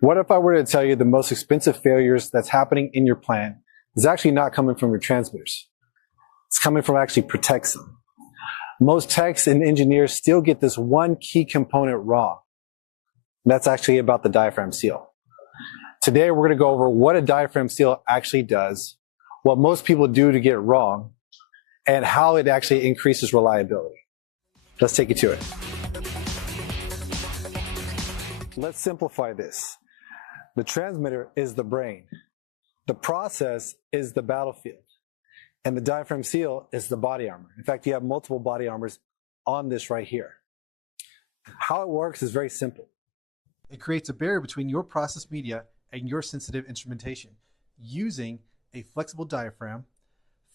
What if I were to tell you the most expensive failures that's happening in your plant is actually not coming from your transmitters? It's coming from actually protects them. Most techs and engineers still get this one key component wrong. That's actually about the diaphragm seal. Today we're going to go over what a diaphragm seal actually does, what most people do to get it wrong, and how it actually increases reliability. Let's take you to it. Let's simplify this. The transmitter is the brain. The process is the battlefield. And the diaphragm seal is the body armor. In fact, you have multiple body armors on this right here. How it works is very simple. It creates a barrier between your process media and your sensitive instrumentation using a flexible diaphragm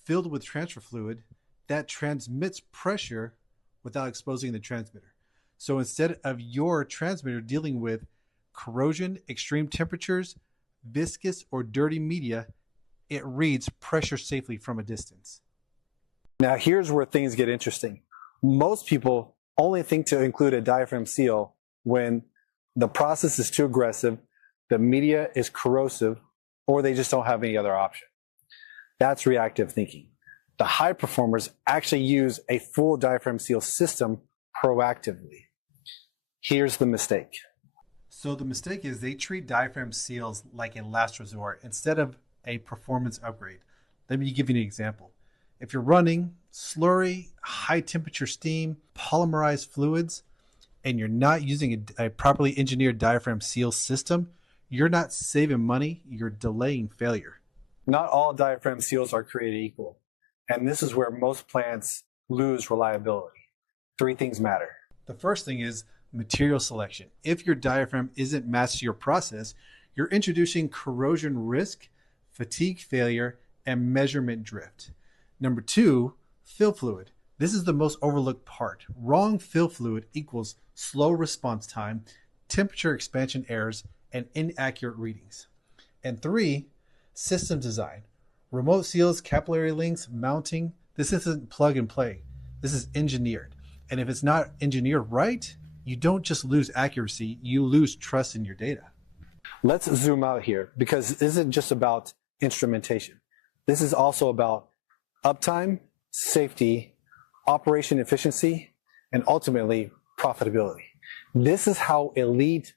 filled with transfer fluid that transmits pressure without exposing the transmitter. So instead of your transmitter dealing with corrosion, extreme temperatures, viscous or dirty media, it reads pressure safely from a distance. Now here's where things get interesting. Most people only think to include a diaphragm seal when the process is too aggressive, the media is corrosive, or they just don't have any other option. That's reactive thinking. The high performers actually use a full diaphragm seal system proactively. Here's the mistake. So the mistake is they treat diaphragm seals like a last resort instead of a performance upgrade. Let me give you an example. If you're running slurry, high temperature steam, polymerized fluids, and you're not using a properly engineered diaphragm seal system, you're not saving money, you're delaying failure. Not all diaphragm seals are created equal, and this is where most plants lose reliability. Three things matter. The first thing is material selection. If your diaphragm isn't matched to your process, you're introducing corrosion risk, fatigue failure, and measurement drift. Number two, fill fluid. This is the most overlooked part. Wrong fill fluid equals slow response time, temperature expansion errors, and inaccurate readings. And three, system design. Remote seals, capillary links, mounting. This isn't plug and play. This is engineered. And if it's not engineered right, you don't just lose accuracy, you lose trust in your data. Let's zoom out here because this isn't just about instrumentation. This is also about uptime, safety, operation efficiency, and ultimately profitability. This is how elite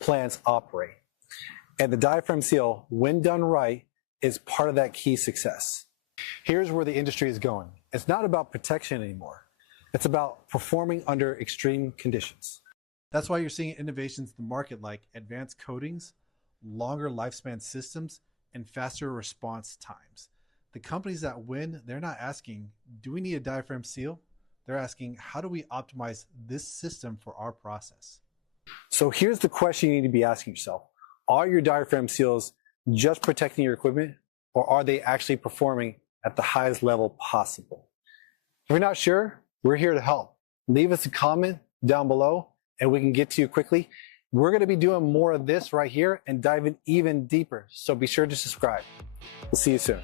plants operate. And the diaphragm seal, when done right, is part of that key success. Here's where the industry is going. It's not about protection anymore. It's about performing under extreme conditions. That's why you're seeing innovations in the market like advanced coatings, longer lifespan systems, and faster response times. The companies that win, they're not asking, do we need a diaphragm seal? They're asking, how do we optimize this system for our process? So here's the question you need to be asking yourself. Are your diaphragm seals just protecting your equipment, or are they actually performing at the highest level possible? If you're not sure, we're here to help. Leave us a comment down below and we can get to you quickly. We're going to be doing more of this right here and diving even deeper. So be sure to subscribe. We'll see you soon.